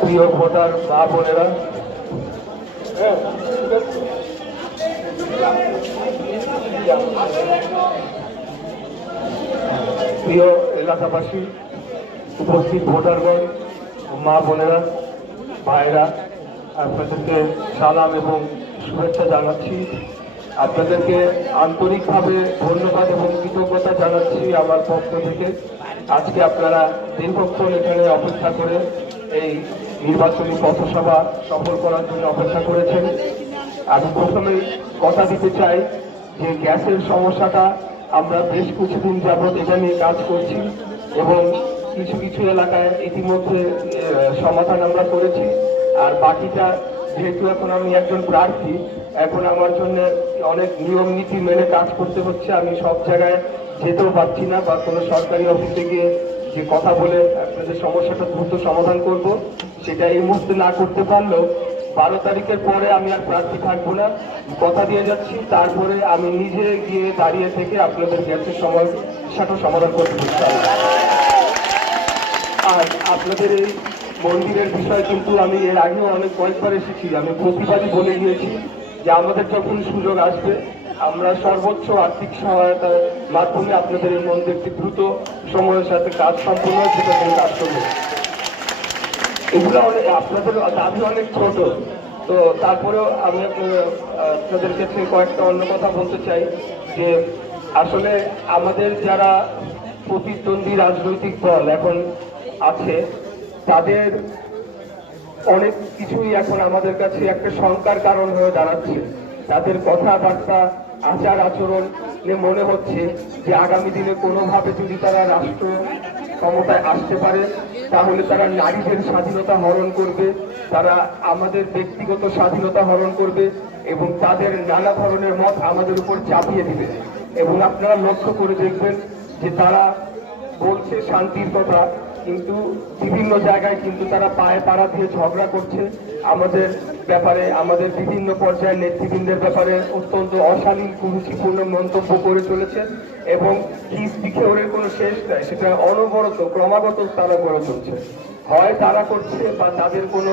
প্রিয় ভোটার মা বোনেরা, প্রিয় এলাকাবাসী, উপস্থিত ভোটারগণ, মা বোনেরা, ভাইরা, আপনাদেরকে সালাম এবং শুভেচ্ছা জানাচ্ছি। আপনাদেরকে আন্তরিকভাবে ধন্যবাদ এবং কৃতজ্ঞতা জানাচ্ছি আমার পক্ষ থেকে। আজকে আপনারা দীর্ঘক্ষণ এখানে অপেক্ষা করে এই নির্বাচনী পথসভা সফল করার জন্য অপেক্ষা করেছেন। আমি প্রথমেই কথা দিতে চাই যে গ্যাসের সমস্যাটা আমরা বেশ কিছুদিন যাবৎ এটা নিয়ে কাজ করছি এবং কিছু কিছু এলাকায় ইতিমধ্যে সমাধান আমরা করেছি। আর বাকিটা যেহেতু এখন আমি একজন প্রার্থী, এখন আমার জন্য অনেক নিয়ম নীতি মেনে কাজ করতে হচ্ছে। আমি সব জায়গায় যেতেও পারছি না বা কোনো সরকারি অফিসে গিয়ে যে কথা বলে আপনাদের সমস্যাটা দ্রুত সমাধান করব, সেটা এই মুহূর্তে না করতে পারলেও 12 তারিখের পরে আমি আর প্রার্থী থাকবো না, কথা দিয়ে যাচ্ছি। তারপরে আমি নিজে গিয়ে দাঁড়িয়ে থেকে আপনাদের গ্যাসের সমস্যাটা সমাধান করতে চাই। আর আপনাদের এই মন্দিরের বিষয় কিন্তু আমি এর আগেও কয়েকবার এসেছি। আমি প্রতিবারই বলে গিয়েছি যে আমাদের যখন সুযোগ আসবে আমরা সর্বোচ্চ আর্থিক সহায়তার মাধ্যমে আপনাদের এই মন্দিরটি দ্রুত সময়ের সাথে কাজ সম্পূর্ণ হয় সেটা কোনো কাজ করবো। এগুলো আপনাদের দাবি অনেক ছোট, তো তারপরেও আমি আপনাদের কাছে কয়েকটা অন্য কথা বলতে চাই যে আসলে আমাদের যারা প্রতিদ্বন্দ্বী রাজনৈতিক দল এখন আছে তাদের অনেক কিছুই এখন আমাদের কাছে একটা শঙ্কার কারণ হয়ে দাঁড়াচ্ছে। তাদের কথাবার্তা, আচার আচরণ মনে হচ্ছে যে আগামী দিনে কোনোভাবে যদি তারা রাষ্ট্র ক্ষমতায় আসতে পারে তাহলে তারা নারীদের স্বাধীনতা হরণ করবে, তারা আমাদের ব্যক্তিগত স্বাধীনতা হরণ করবে এবং তাদের নানা ধরনের মত আমাদের উপর চাপিয়ে দিবে। এবং আপনারা লক্ষ্য করে দেখবেন যে তারা বলছে শান্তির কথা, কিন্তু বিভিন্ন জায়গায় কিন্তু তারা পায়ে পাড়া দিয়ে ঝগড়া করছে আমাদের ব্যাপারে, আমাদের বিভিন্ন পর্যায়ের নেতৃবৃন্দের ব্যাপারে অত্যন্ত অশালীন কুরুচিপূর্ণ মন্তব্য করে চলেছে এবং ওদের কোনো শেষ নাই, সেটা অনবরত ক্রমাগত তারা করে চলছে। হয় তারা করছে বা তাদের কোনো